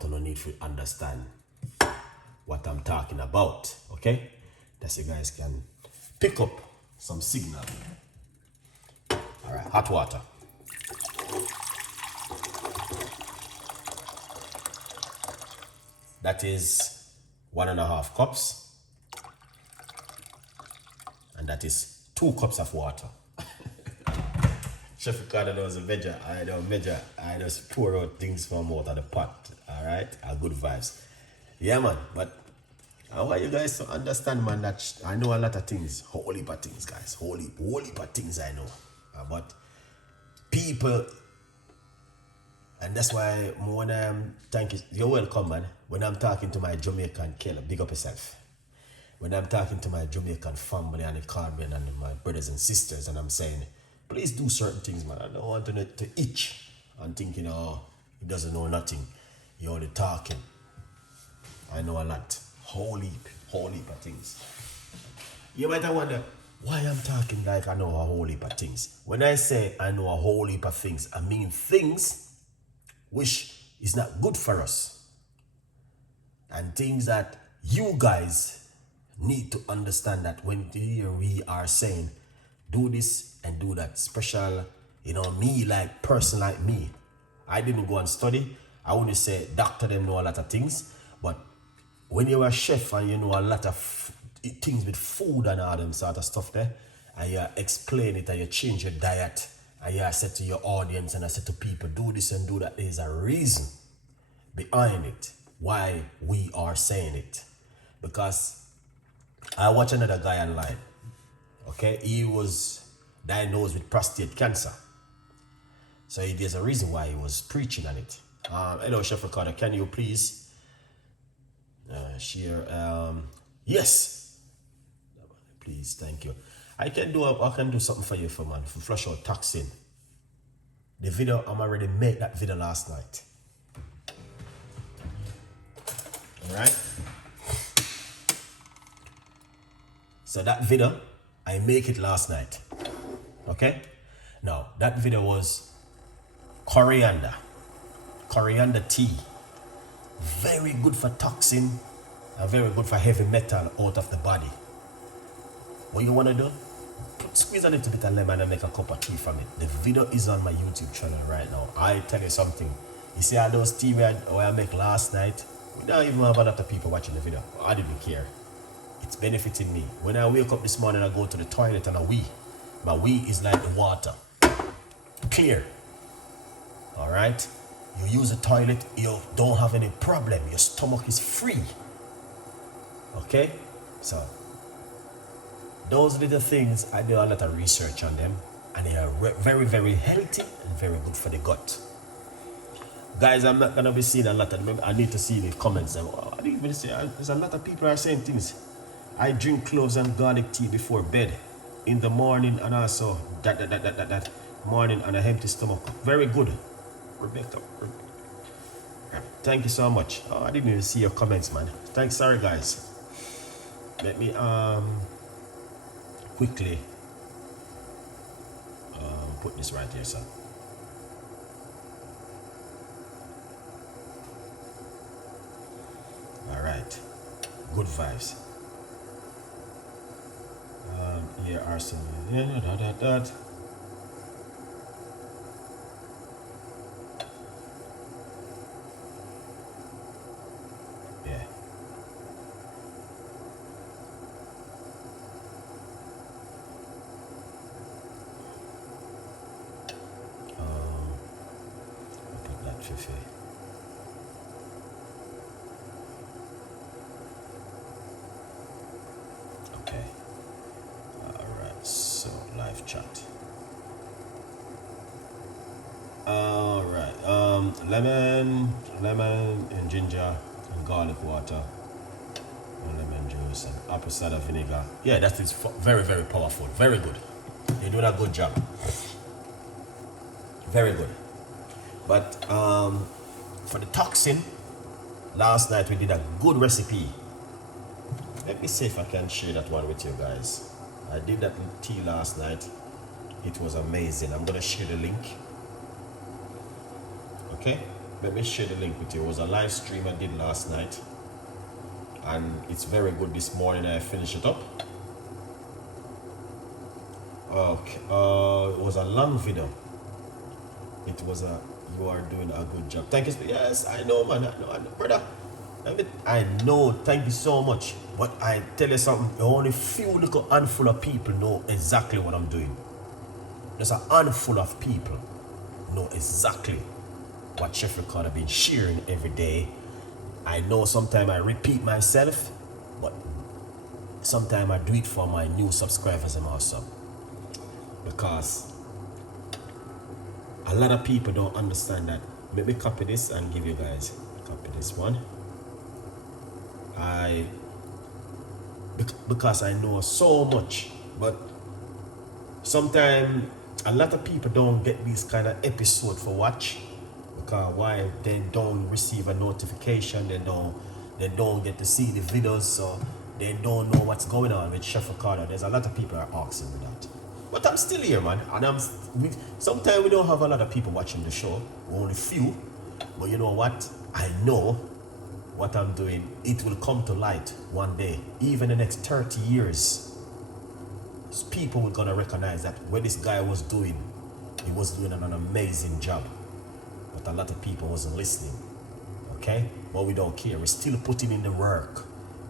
but you don't need to understand what I'm talking about, okay? That you guys can pick up some signal. All right, hot water. That is 1.5 cups. And that is 2 cups of water. Chef Ricardo knows a measure. I don't measure. I just pour out things from out of the pot. All right, good vibes. Yeah, man. But I want you guys to understand, man, that I know a lot of things. Whole heap of things, guys. Whole heap of things I know. But people, and that's why when I'm thank you, you're welcome, man. When I'm talking to my Jamaican killer, big up yourself. When I'm talking to my Jamaican family and the Caribbean and my brothers and sisters, and I'm saying, please do certain things, man. I don't want to itch and thinking, oh, he doesn't know nothing. You're only talking. I know a lot. Whole heap of things. You might wonder why I'm talking like I know a whole heap of things. When I say I know a whole heap of things, I mean things which is not good for us. And things that you guys need to understand that when we are saying, do this and do that. Special, me, like person like me. I didn't go and study. I wouldn't say doctor them know a lot of things. But when you're a chef and you know a lot of things with food and all them sort of stuff there, and you explain it and you change your diet, and you said to your audience and I said to people, do this and do that, there's a reason behind it, why we are saying it. Because I watch another guy online. Okay, he was diagnosed with prostate cancer. So there's a reason why he was preaching on it. Hello, Chef Ricardo, can you please share? Yes, please, thank you. I can do something for you, man, for flush out toxin. The video, I'm already made that video last night. All right. So that video, I make it last night. Okay? Now, that video was coriander tea. Very good for toxin and very good for heavy metal out of the body. What you want to do? Squeeze a little bit of lemon and make a cup of tea from it. The video is on my YouTube channel right now. I tell you something. You see all those tea I make last night? We don't even have a lot of people watching the video. I didn't care. It's benefiting me. When I wake up this morning, I go to the toilet and I wee. My wee is like the water. Clear. All right? You use the toilet, you don't have any problem. Your stomach is free. Okay? So, those little things, I do a lot of research on them. And they are very, very healthy and very good for the gut. Guys, I'm not going to be seeing a lot of, I need to see the comments. I didn't even see, there's a lot of people are saying things. I drink cloves and garlic tea before bed in the morning and also that morning on an empty stomach. Very good. Rebecca. Thank you so much. Oh, I didn't even see your comments, man. Thanks. Sorry, guys. Let me quickly put this right here, sir. All right. Good vibes. Here are some. Yeah. Put that fifi. Okay. Alright, so live chat. Alright, lemon and ginger and garlic water and lemon juice and apple cider vinegar. Yeah, that is very, very powerful. Very good. You're doing a good job. Very good. But for the toxin, last night we did a good recipe. Let me see if I can share that one with you guys. I did that with tea last night. It was amazing. I'm gonna share the link. Okay, let me share the link with you. It was a live stream I did last night, and it's very good. This morning I finished it up. Okay, it was a long video. It was a, you are doing a good job. Thank you. Yes, I know, man. I know, brother. I know. Thank you so much. But I tell you something. Only few little handful of people know exactly what I'm doing. There's a handful of people know exactly what Chef Ricardo been sharing every day. I know sometimes I repeat myself, but sometimes I do it for my new subscribers and also. Because a lot of people don't understand that. Let me copy this and give you guys. Copy this one. Because I know so much, but sometimes a lot of people don't get these kind of episode for watch, because why? They don't receive a notification, they don't get to see the videos, so they don't know what's going on with Chef Ricardo. There's a lot of people are asking me that, but I'm still here, man, and sometimes we don't have a lot of people watching the show, only few, but you know what, I know what I'm doing, it will come to light one day. Even the next 30 years, people are gonna recognize that what this guy was doing, he was doing an amazing job. But a lot of people wasn't listening. Okay? But we don't care. We're still putting in the work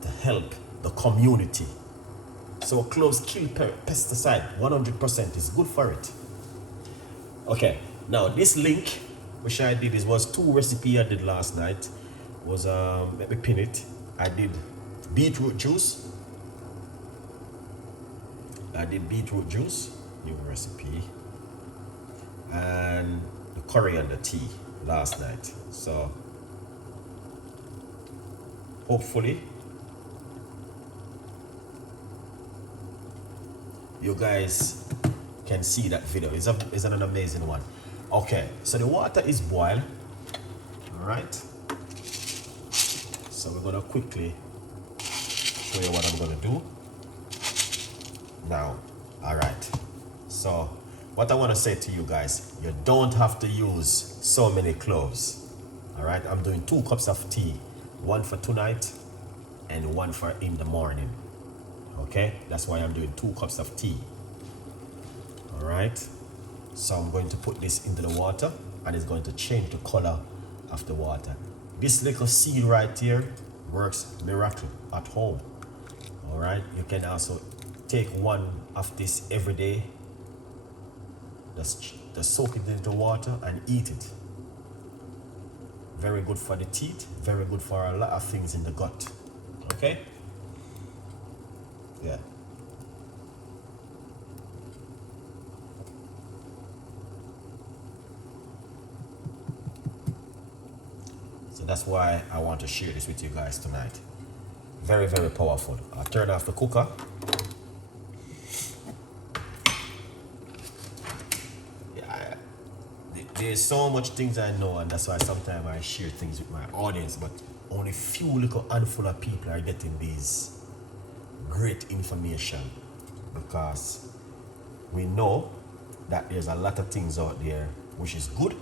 to help the community. So cloves kill pesticide 100% is good for it. Okay, now this link which I did was 2 recipes I did last night. Was let me pin it. I did beetroot juice. New recipe, and the coriander tea last night. So hopefully you guys can see that video. It's an amazing one. Okay, so the water is boiled. All right. So we're gonna quickly show you what I'm gonna do now. All right. So what I want to say to you guys, you don't have to use so many cloves. All right. I'm doing 2 cups of tea, one for tonight and one for in the morning. Okay. That's why I'm doing 2 cups of tea. All right. So I'm going to put this into the water, and it's going to change the color of the water. This little seed right here works miracle at home. All right, you can also take one of this every day. Just soak it into water and eat it. Very good for the teeth. Very good for a lot of things in the gut. Okay. Yeah. So that's why I want to share this with you guys tonight. Very, very powerful. I'll turn off the cooker. Yeah, there's so much things I know, and that's why sometimes I share things with my audience, but only few little handful of people are getting these great information, because we know that there's a lot of things out there which is good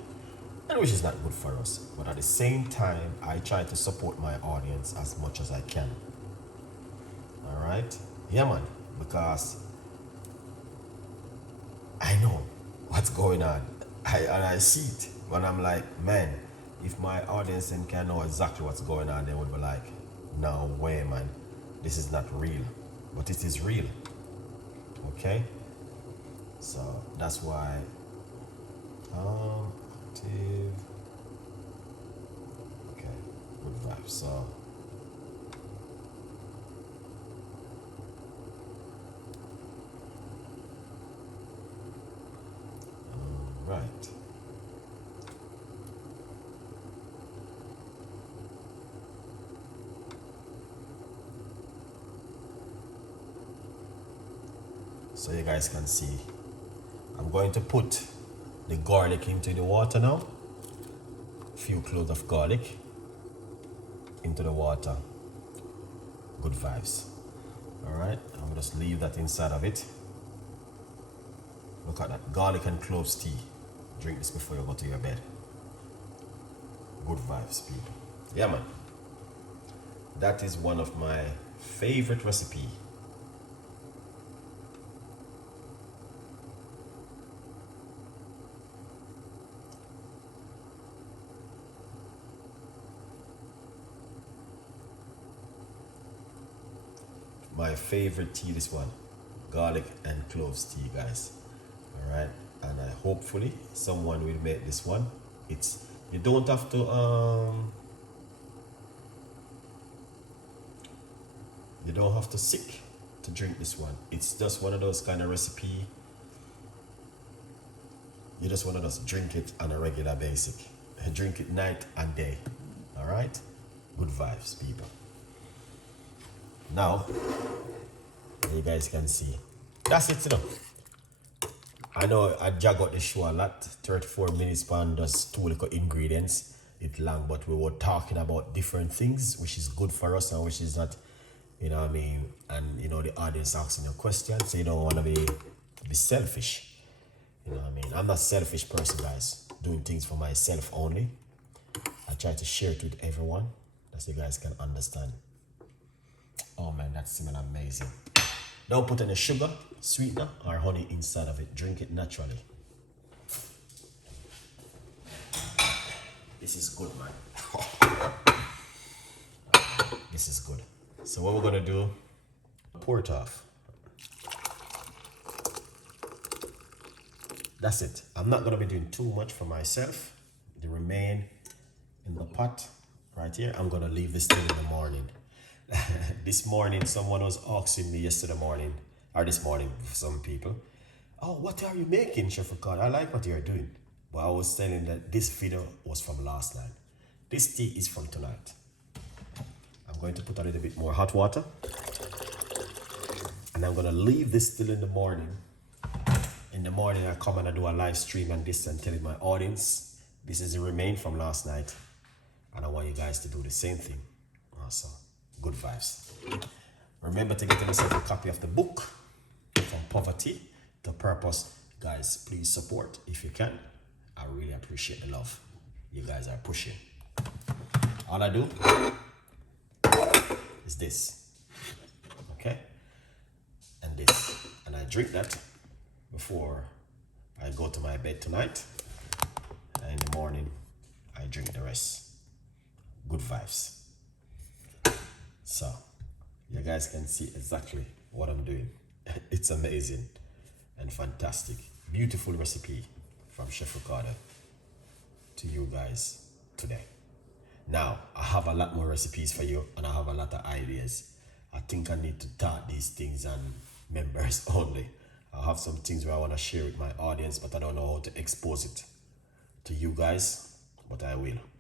and which is not good for us. But at the same time, I try to support my audience as much as I can. All right? Yeah, man. Because I know what's going on. I see it. When I'm like, man, if my audience can know exactly what's going on, they would be like, no way, man. This is not real. But it is real. Okay? So that's why active. Okay, good vibe. So right. So you guys can see, I'm going to put the garlic into the water now. A few cloves of garlic into the water. Good vibes. All right, I'm gonna just leave that inside of it. Look at that, garlic and cloves tea. Drink this before you go to your bed. Good vibes, people. Yeah, man. That is one of my favorite recipe. My favorite tea, this one. Garlic and cloves tea, guys. Alright. And I hopefully someone will make this one. It's you don't have to you don't have to sick to drink this one. It's just one of those kind of recipe. You just want to just drink it on a regular basis. Drink it night and day. Alright? Good vibes, people. Now, you guys can see. That's it, you know. I know I jog out the show a lot. 34 minutes pan just 2 little ingredients. It's long, but we were talking about different things, which is good for us and which is not, you know what I mean? And you know the audience asking a question, so you don't want to be selfish. You know what I mean? I'm not a selfish person, guys. Doing things for myself only. I try to share it with everyone, so you guys can understand. Oh man, that's amazing. Don't put any sugar, sweetener, or honey inside of it. Drink it naturally. This is good, man. This is good. So what we're gonna do, pour it off. That's it. I'm not gonna be doing too much for myself. The remain in the pot right here. I'm gonna leave this till in the morning. This morning, someone was asking me yesterday morning, or this morning for some people, oh, what are you making, Chef Ricard? I like what you're doing. But I was telling that this video was from last night. This tea is from tonight. I'm going to put a little bit more hot water. And I'm gonna leave this till in the morning. In the morning, I come and I do a live stream on this and telling my audience, this is the remain from last night. And I want you guys to do the same thing. Awesome. Good vibes. Remember to get yourself a copy of the book, From Poverty to Purpose. Guys, please support if you can. I really appreciate the love you guys are pushing. All I do is this, okay, and this, and I drink that before I go to my bed tonight, and in the morning I drink the rest. Good vibes. So you guys can see exactly what I'm doing. It's amazing and fantastic. Beautiful recipe from Chef Ricardo to you guys today. Now, I have a lot more recipes for you and I have a lot of ideas. I think I need to start these things on members only. I have some things where I want to share with my audience, but I don't know how to expose it to you guys, but I will.